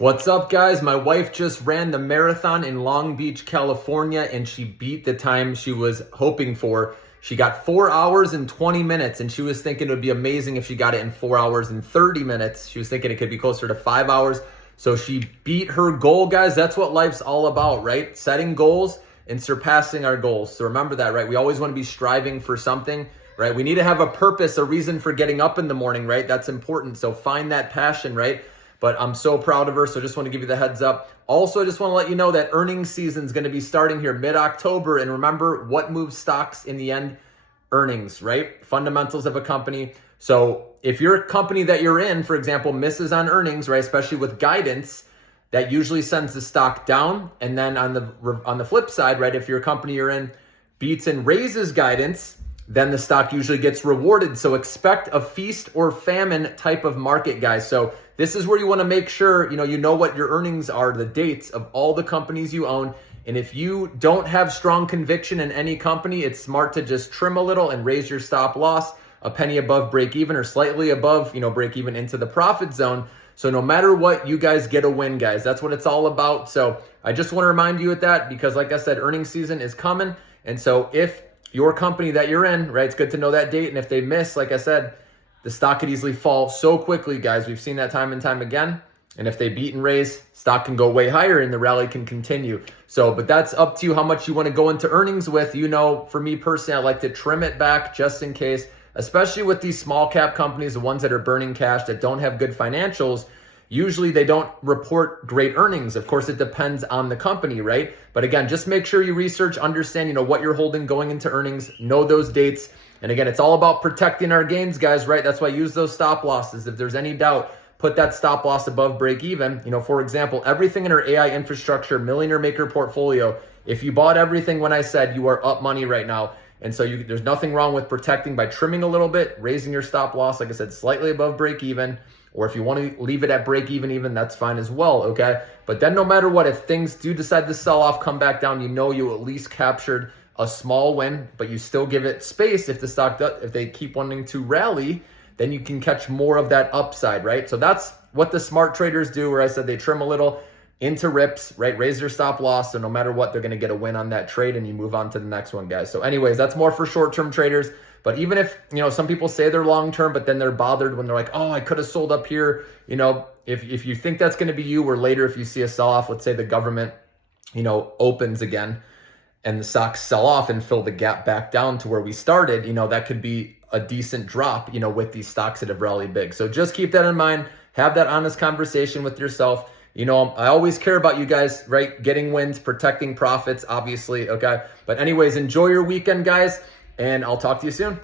What's up, guys? My wife just ran the marathon in Long Beach, California, and she beat the time she was hoping for. She got 4 hours and 20 minutes, and she was thinking it would be amazing if she got it in 4 hours and 30 minutes. She was thinking it could be closer to 5 hours. So she beat her goal, guys. That's what life's all about, right? Setting goals and surpassing our goals. So remember that, right? We always want to be striving for something, right? We need to have a purpose, a reason for getting up in the morning, right? That's important. So find that passion, right? But I'm so proud of her, so just want to give you the heads up. Also, I just want to let you know that earnings season is going to be starting here mid-October. And remember, what moves stocks in the end? Earnings, right? Fundamentals of a company. So if your company that you're in, for example, misses on earnings, right, especially with guidance, that usually sends the stock down. And then on the flip side, right, if your company you're in beats and raises guidance, then the stock usually gets rewarded. So expect a feast or famine type of market, guys. So this is where you want to make sure, you know what your earnings are, the dates of all the companies you own. And if you don't have strong conviction in any company, it's smart to just trim a little and raise your stop loss a penny above break even or slightly above, break even into the profit zone. So no matter what, you guys get a win, guys. That's what it's all about. So I just want to remind you of that because like I said, earnings season is coming. And so if your company that you're in, right, it's good to know that date. And if they miss, like I said, the stock could easily fall so quickly, guys. We've seen that time and time again. And if they beat and raise, stock can go way higher and the rally can continue. So, but that's up to you how much you want to go into earnings with. For me personally, I like to trim it back just in case, especially with these small cap companies, the ones that are burning cash, that don't have good financials. Usually they don't report great earnings. Of course, it depends on the company, right? But again, just make sure you research, understand, what you're holding going into earnings, know those dates. And again, it's all about protecting our gains, guys, right? That's why I use those stop losses. If there's any doubt, put that stop loss above break even. For example, everything in our AI infrastructure, Millionaire Maker portfolio, if you bought everything when I said, you are up money right now. And so there's nothing wrong with protecting by trimming a little bit, raising your stop loss, like I said, slightly above break even. Or if you want to leave it at break even, that's fine as well, okay? But then no matter what, if things do decide to sell off, come back down, you at least captured a small win, but you still give it space. If the stock does, if they keep wanting to rally, then you can catch more of that upside, right? So that's what the smart traders do, where I said they trim a little into rips, right? Raise their stop loss. So no matter what, they're going to get a win on that trade and you move on to the next one, guys. So anyways, that's more for short-term traders. But even if, some people say they're long-term, but then they're bothered when they're like, oh, I could have sold up here. If you think that's going to be you, or later if you see a sell-off, let's say the government, opens again and the stocks sell off and fill the gap back down to where we started, that could be a decent drop, with these stocks that have rallied big. So just keep that in mind. Have that honest conversation with yourself. I always care about you guys, right? Getting wins, protecting profits, obviously, okay? But anyways, enjoy your weekend, guys, and I'll talk to you soon.